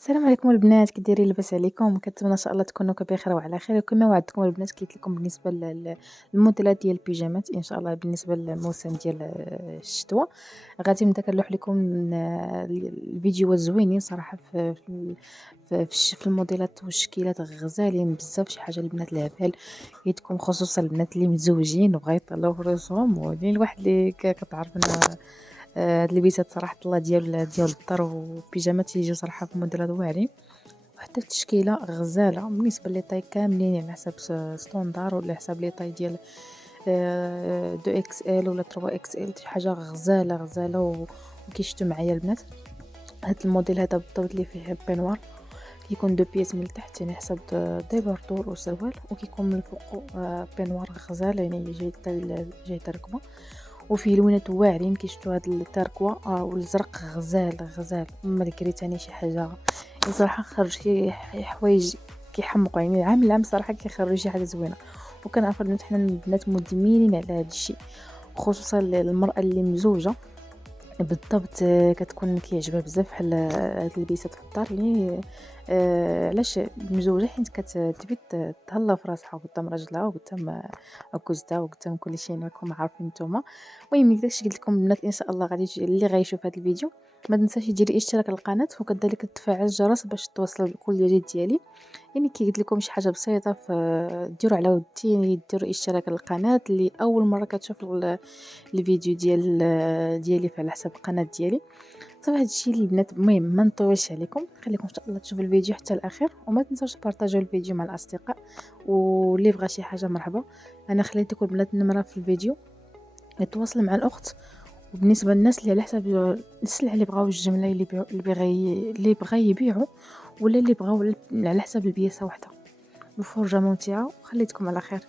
السلام عليكم البنات، كي دايرين؟ لاباس عليكم؟ كنتمنى ان شاء الله تكونوا بخير وعلى خير. وكما وعدتكم البنات قلت لكم بالنسبه للموديلات ديال البيجامات ان شاء الله بالنسبه للموسم ديال الشتوى غادي نبدا كنلوح لكم الفيديوهات زوينين صراحه في الموديلات والشكيلات غزالين بزاف. شي حاجه البنات العبال يدكم، خصوصا البنات اللي متزوجين وبغا يطلعوا في راسهم، ولين الواحد اللي كتعرف هاد اللبسات صراحة الله ديال الدار وبيجامات يجيو صراحة في موديلات واعرين، وحتى التشكيلة غزالة بالنسبة لي طاي كاملين، يعني على حساب ستوندار ولا حساب لي طاي ديال دو اكس ال ولا 3 اكس ال. شي حاجة غزالة غزالة وكيشتو معايا البنات. هاد الموديل هذا بالضبط اللي فيه بنوار كيكون دو بياس من التحت، يعني حسب ديبردور وسروال، وكيكون من الفوق بنوار غزال، يعني جاي تركبه، وفيه لونات واعرين كيشتو هاد التركوة والزرق غزال غزال. مالكري تاني شي حاجة يعني صراحة خرج شي حوايج كيحمقوا، يعني العام العام صراحة كيخرج شي حاجة زوينة. وكنعرفوا البنات حنا البنات مدمنين على هاد الشيء، خصوصا المرأة اللي مزوجة بالضبط. كتكون كيعجبها بزاف بحال هاد اللبسات في الدار، يعني علاش مزوجه؟ حيت كتبي تهلا في راسها قدام راجلها وقدام عكوزتها وقدام كلشي، راكم عارفين نتوما. المهم داكشي قلت لكم البنات ان شاء الله غادي اللي غيشوف هذا الفيديو ما تنساش ديري اشتراك للقناه وكذلك تفعل الجرس باش توصل بكل جديد ديالي. يعني كي قلت لكم شي حاجه بسيطه، ديروا على ودي، يعني ديروا اشتراك للقناه اللي اول مره كتشوف الفيديو ديالي على حساب القناه ديالي. صافي هادشي البنات. المهم ما نطولش عليكم، خليكم ان شاء الله تشوفوا الفيديو حتى الاخير، وما تنساوش تبارطاجيو الفيديو مع الاصدقاء، واللي بغى شي حاجه مرحبا. انا خليت لكم البنات النمره في الفيديو يتواصل مع الاخت. وبالنسبه للناس اللي على حساب السلعه اللي بغاو الجمله اللي بغا يبيعوا، ولا اللي بغاو على حساب البياسه واحده، الفرجه ممتعه. خليتكم على خير.